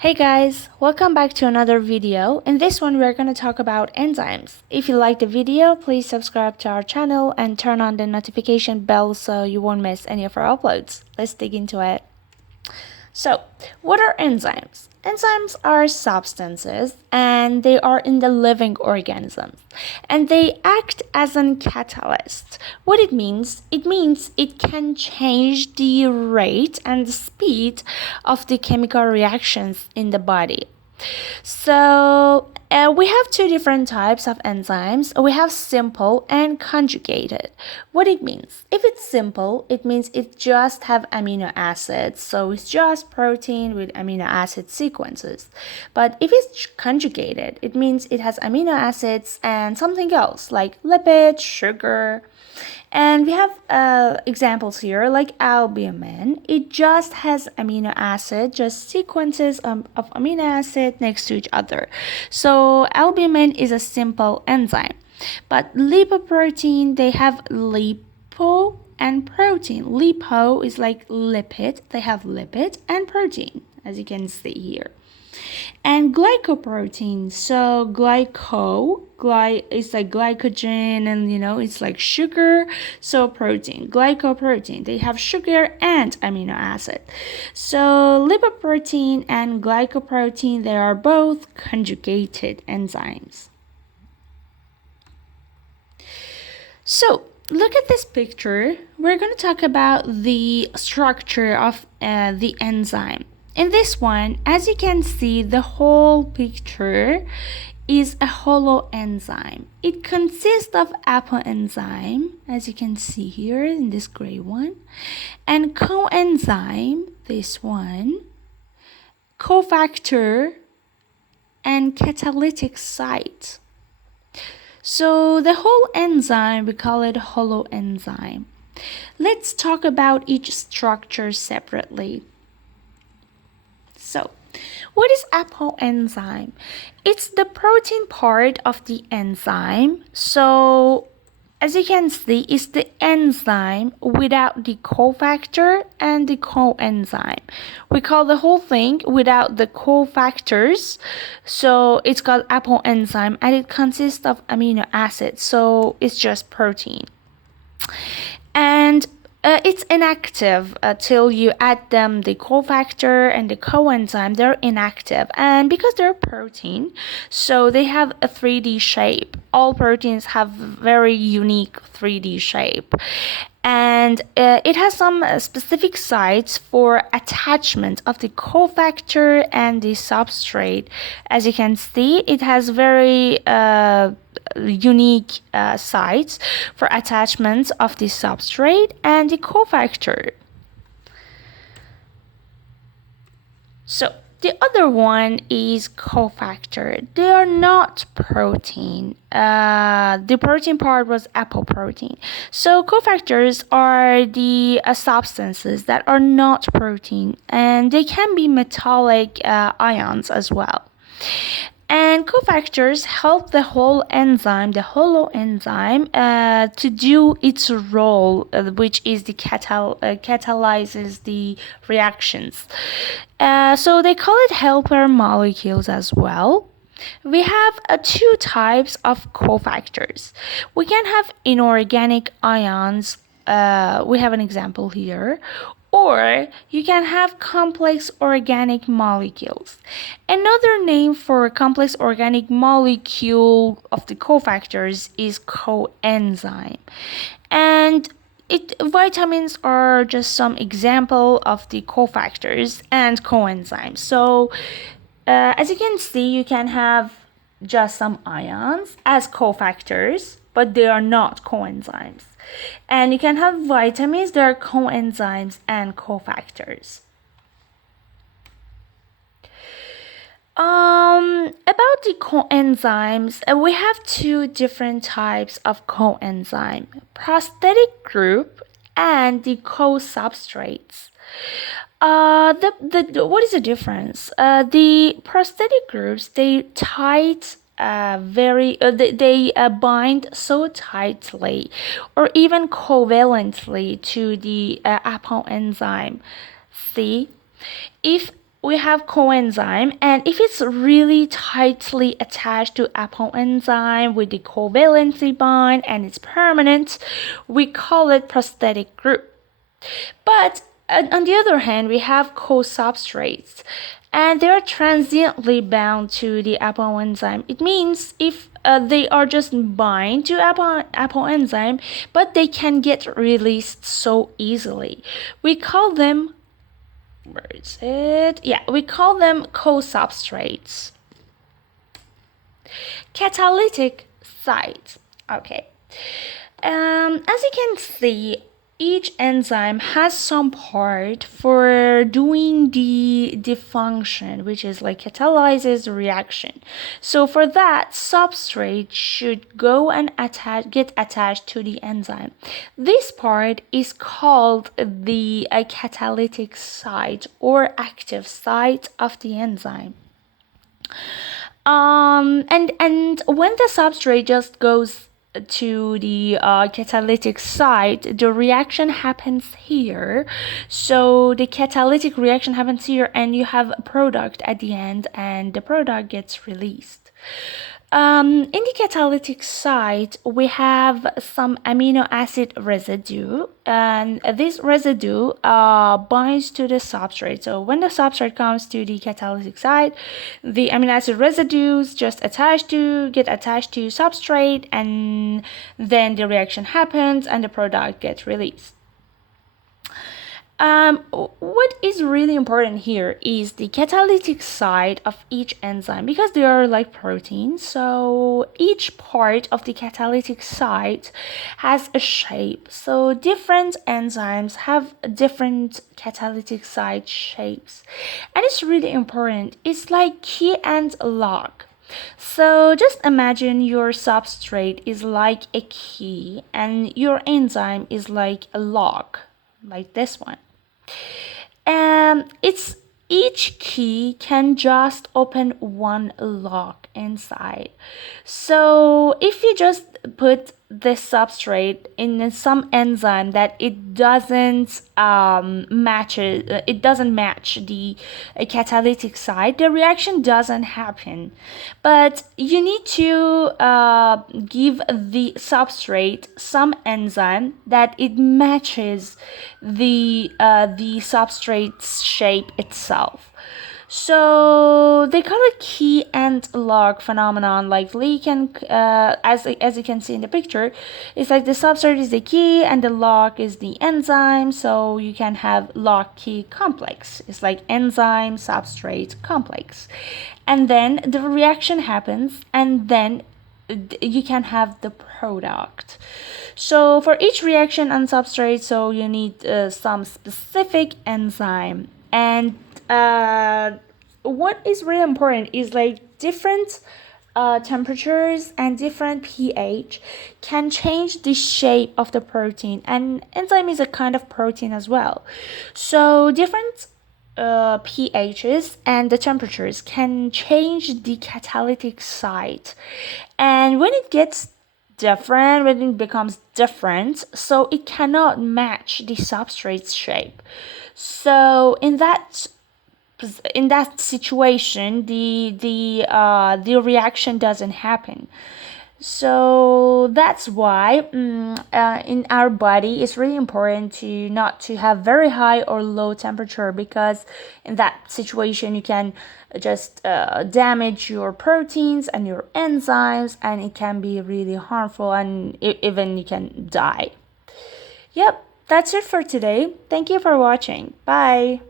Hey guys, welcome back to another video. In this one, we're going to talk about enzymes. If you like the video, please subscribe to our channel and turn on the notification bell so you won't miss any of our uploads. Let's dig into it. So, what are enzymes? Enzymes are substances and they are in the living organisms and they act as a catalyst. What it means? It means it can change the rate and the speed of the chemical reactions in the body. So we have two different types of enzymes. We have simple and conjugated. What it means? If it's simple, it means it just have amino acids. So it's just protein with amino acid sequences. But if it's conjugated, it means it has amino acids and something else like lipids, sugar. And we have examples here like albumin. It just has amino acid, just sequences of amino acid next to each other. So albumin is a simple enzyme. But lipoprotein, they have lipo and protein. Lipo is like lipid. They have lipid and protein, as you can see here. And glycoprotein, so is like glycogen and it's like sugar, so protein, glycoprotein, they have sugar and amino acid. So lipoprotein and glycoprotein, they are both conjugated enzymes. So look at this picture. We're going to talk about the structure of the enzyme. In this one, as you can see, the whole picture is a holoenzyme. It consists of apoenzyme, as you can see here in this gray one, and coenzyme, this one, cofactor, and catalytic site. So the whole enzyme, we call it holoenzyme. Let's talk about each structure separately. So, what is apoenzyme? It's the protein part of the enzyme. So, as you can see, it's the enzyme without the cofactor and the coenzyme. We call the whole thing without the cofactors. So, it's called apoenzyme and it consists of amino acids. So, it's just protein. And it's inactive till you add them the cofactor and the coenzyme. They're inactive, and because they're protein, so they have a 3D shape. All proteins have very unique 3D shape, and it has some specific sites for attachment of the cofactor and the substrate. As you can see, it has very unique sites for attachments of the substrate and the cofactor. So the other one is cofactor. They are not protein. The protein part was apoprotein. So cofactors are the substances that are not protein, and they can be metallic ions as well. And cofactors help the whole enzyme, the holoenzyme, to do its role, which is the catalyzes the reactions. So they call it helper molecules as well. We have two types of cofactors. We can have inorganic ions. We have an example here. Or you can have complex organic molecules. Another name for a complex organic molecule of the cofactors is coenzyme. And vitamins are just some example of the cofactors and coenzymes. So as you can see, you can have just some ions as cofactors, but they are not coenzymes. And you can have vitamins, there are coenzymes and cofactors. About the coenzymes, we have two different types of coenzyme: prosthetic group and the co-substrates. What is the difference? The prosthetic groups, they bind so tightly or even covalently to the apoenzyme. See, if we have coenzyme, and if it's really tightly attached to apoenzyme with the covalency bond and it's permanent, we call it prosthetic group. But on the other hand, we have co-substrates, and they are transiently bound to the apoenzyme. It means if they are just bind to apoenzyme, but they can get released so easily. We call them, where is it? Yeah, we call them co-substrates. Catalytic site. Okay. As you can see, each enzyme has some part for doing the function, which is like catalyzes the reaction. So for that, substrate should go and get attached to the enzyme. This part is called the catalytic site or active site of the enzyme. And when the substrate just goes to the catalytic site, the reaction happens here. So the catalytic reaction happens here, and you have a product at the end, and the product gets released. In the catalytic site, we have some amino acid residue, and this residue binds to the substrate. So when the substrate comes to the catalytic site, the amino acid residues just get attached to substrate, and then the reaction happens and the product gets released. What is really important here is the catalytic site of each enzyme, because they are like proteins. So each part of the catalytic site has a shape. So different enzymes have different catalytic site shapes, and it's really important. It's like key and lock. So just imagine your substrate is like a key and your enzyme is like a lock, like this one. It's each key can just open one lock inside. So if you just put this substrate in some enzyme that it doesn't match the catalytic site, the reaction doesn't happen. But you need to give the substrate some enzyme that it matches the substrate's shape itself. So they call it key and lock phenomenon. Like you can, as you can see in the picture, it's like the substrate is the key and the lock is the enzyme. So you can have lock-key complex. It's like enzyme substrate complex, and then the reaction happens, and then you can have the product. So for each reaction on substrate, so you need some specific enzyme. And what is really important is like different temperatures and different pH can change the shape of the protein, and enzyme is a kind of protein as well. So different pHs and the temperatures can change the catalytic site, and when it gets different, when it becomes different, so it cannot match the substrate's shape. So in that situation, the reaction doesn't happen. So that's why in our body it's really important to not to have very high or low temperature, because in that situation you can just damage your proteins and your enzymes, and it can be really harmful, and even you can die. Yep, that's it for today. Thank you for watching. Bye.